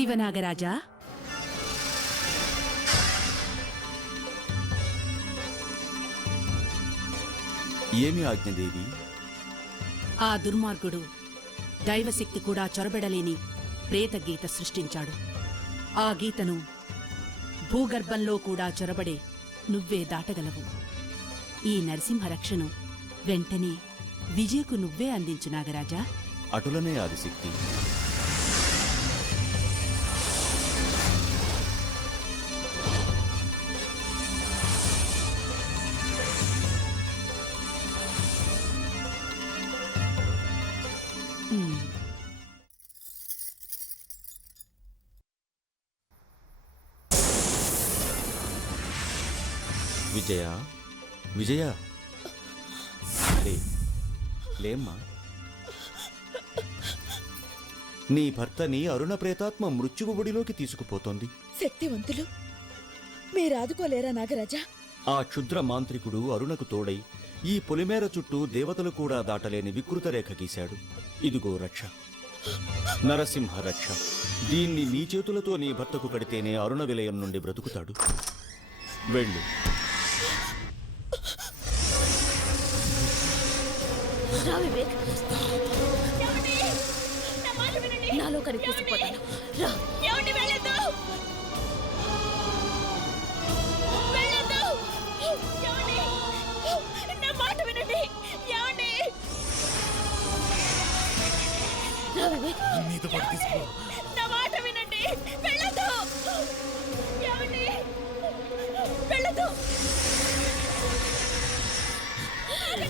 శివనాగరాజా? ఏమి ఆజ్ఞదేవి? ఆ దుర్మార్గుడు దైవశక్తి కూడా చొరబెడలేని ప్రేత గీత సృష్టించాడు. ఆ గీతను భూగర్భంలో కూడా చొరబడే నువ్వే దాటగలవు. ఈ నరసింహ రక్షను వెంటనే విజయకు నువ్వే అందించు నాగరాజా. అటులనే ఆదిశక్తి. విజయ? విజయ? లే లేమ్మా. నీ భర్తని అరుణ ప్రేతాత్మ మృత్యువు ఒడిలోకి తీసుకుపోతోంది. శక్తివంతులు మీరాదుకోలేరా నాగరాజా? ఆ క్షుద్ర మాంత్రికుడు అరుణకు తోడై ఈ పొలిమేర చుట్టూ దేవతలు కూడా దాటలేని వికృత రేఖ గీశాడు. ఇదిగో రక్ష. నరసింహ రక్ష. దీన్ని నీ చేతులతో నీ భర్తకు కడితేనే అరుణ విలయం నుండి బ్రతుకుతాడు. వెళ్ళు. రా వివేక్. నాలో కనిపించిపోతాను రా. ఏమండి వెళ్ళొద్దు వెళ్ళొద్దు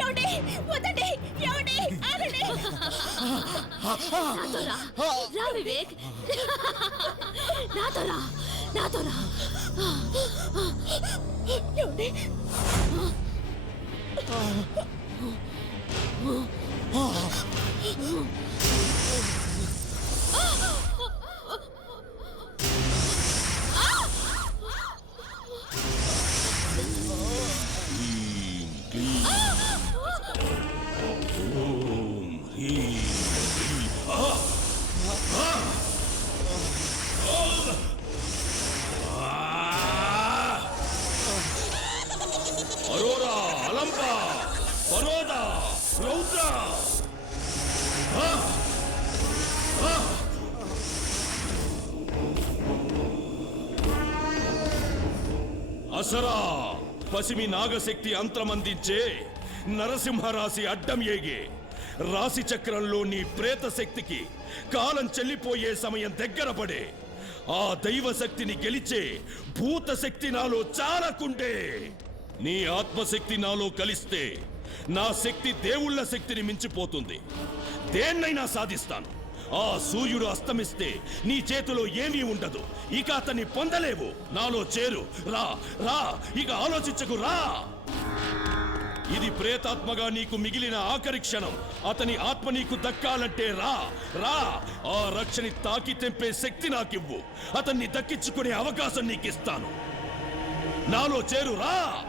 ఏమండి? వద్దండి. ఏమండి? ఆగండి. నాతో రా రా వివేక్. నాతో రా నాతో రా ఏమండి? అరోరా అసరా పసిమి నాగశక్తి అంతమందించే నరసింహరాశి అడ్డం ఏగే. రాశి చక్రంలో నీ ప్రేత శక్తికి కాలం చెల్లిపోయే సమయం దగ్గర పడే. ఆ దైవ శక్తిని గెలిచే భూత శక్తి నాలో చాలకుండే నీ ఆత్మశక్తి నాలో కలిస్తే నా శక్తి దేవుళ్ళ శక్తిని మించిపోతుంది. దేన్నైనా సాధిస్తాను. ఆ సూర్యుడు అస్తమిస్తే నీ చేతిలో ఏమీ ఉండదు. ఇక అతన్ని పొందలేవు. నాలో చేరు. రా రా ఇక ఆలోచించకు రా! ఇది ప్రేతాత్మగా నీకు మిగిలిన ఆఖరి క్షణం. అతని ఆత్మ నీకు దక్కాలంటే రా రా! ఆ రక్షని తాకి తెంపే శక్తి నాకివ్వు. అతన్ని దక్కించుకునే అవకాశం నీకిస్తాను. నాలో చేరు రా!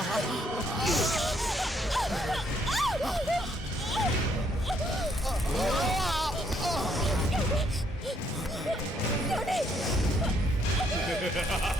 Ah! Ha ha ha!